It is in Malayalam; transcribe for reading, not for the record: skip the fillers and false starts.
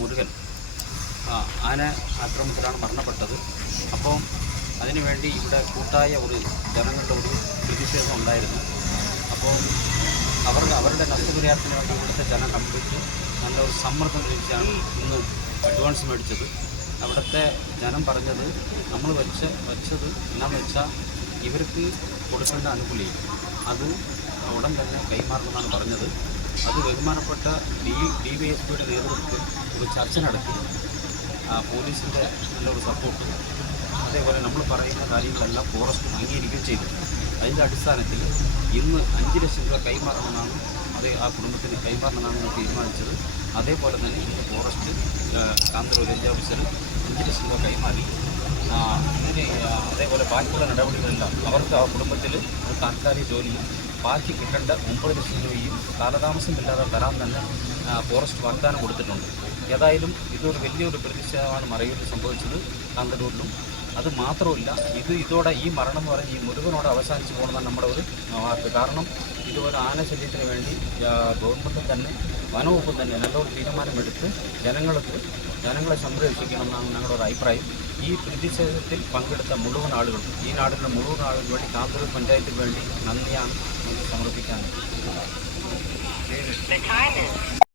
മുരുകൻ ആന ആക്രമണത്തിലാണ് മരണപ്പെട്ടത്. അപ്പോൾ അതിനുവേണ്ടി ഇവിടെ കൂട്ടായ ഒരു ജനങ്ങളുടെ ഒരു പ്രതിഷേധം ഉണ്ടായിരുന്നു. അപ്പോൾ അവരുടെ നഷ്ടപരിഹാരത്തിന് വേണ്ടി ഇവിടുത്തെ ജനം കംപ്ലീറ്റ് നല്ല ഒരു സമ്മർദ്ദം ലഭിച്ചാണ് ഇന്ന് അഡ്വാൻസ് മേടിച്ചത്. അവിടുത്തെ ജനം പറഞ്ഞത് നമ്മൾ വെച്ചത് എന്നാന്ന് വെച്ചാൽ ഇവർക്ക് കൊടുക്കേണ്ട ആനുകൂല്യം അത് ഉടൻ തന്നെ കൈമാറണമെന്നാണ് പറഞ്ഞത്. അത് ബഹുമാനപ്പെട്ട DYSPയുടെ നേതൃത്വത്തിൽ ഒരു ചർച്ച നടത്തി പോലീസിൻ്റെ നല്ലൊരു സപ്പോർട്ടും അതേപോലെ നമ്മൾ പറയുന്ന കാര്യങ്ങളെല്ലാം ഫോറസ്റ്റ് അംഗീകരിക്കുകയും ചെയ്തു. അതിൻ്റെ അടിസ്ഥാനത്തിൽ ഇന്ന് 5 ലക്ഷം രൂപ കൈമാറണമെന്നാണ് ആ കുടുംബത്തിന് കൈമാറണമെന്നാണ് തീരുമാനിച്ചത്. അതേപോലെ തന്നെ ഇന്ന് ഫോറസ്റ്റ് കാന്തല്ലൂർ റേഞ്ച് ഓഫീസർ 5 ലക്ഷം രൂപ കൈമാറി. അതേപോലെ ബാക്കിയുള്ള നടപടികളെല്ലാം അവർക്ക് ആ കുടുംബത്തിൽ ഒരു താൽക്കാലിക ജോലിയും ബാക്കി കിട്ടേണ്ട 9 ലക്ഷം രൂപയും കാലതാമസമില്ലാതെ തരാൻ തന്നെ ഫോറസ്റ്റ് വാഗ്ദാനം കൊടുത്തിട്ടുണ്ട്. ഏതായാലും ഇതൊരു വലിയൊരു പ്രതിഷേധമാണ് മറയൂരിൽ സംഭവിച്ചത്, കാന്തല്ലൂരിലും. അത് മാത്രമല്ല, ഇതോടെ ഈ മരണം എന്ന് പറഞ്ഞ് ഈ മുരുകനോട് അവസാനിച്ച് പോകണമെന്നാണ് നമ്മുടെ ഒരു വാക്ക്. കാരണം ഇതുപോലെ ആനശല്യത്തിന് വേണ്ടി ഗവൺമെൻറ്റും തന്നെ വനവകുപ്പും തന്നെ നല്ലൊരു തീരുമാനമെടുത്ത് ജനങ്ങളെ സംരക്ഷിക്കണമെന്നാണ് ഞങ്ങളുടെ ഒരു അഭിപ്രായം. ഈ പ്രതിഷേധത്തിൽ പങ്കെടുത്ത മുഴുവൻ ആളുകൾക്കും ഈ നാടിൻ്റെ മുഴുവൻ ആളുകൾക്ക് വേണ്ടി കാന്തല്ലൂർ പഞ്ചായത്തിന് വേണ്ടി നന്ദിയാണ് നമുക്ക് സമർപ്പിക്കാനുള്ളത്.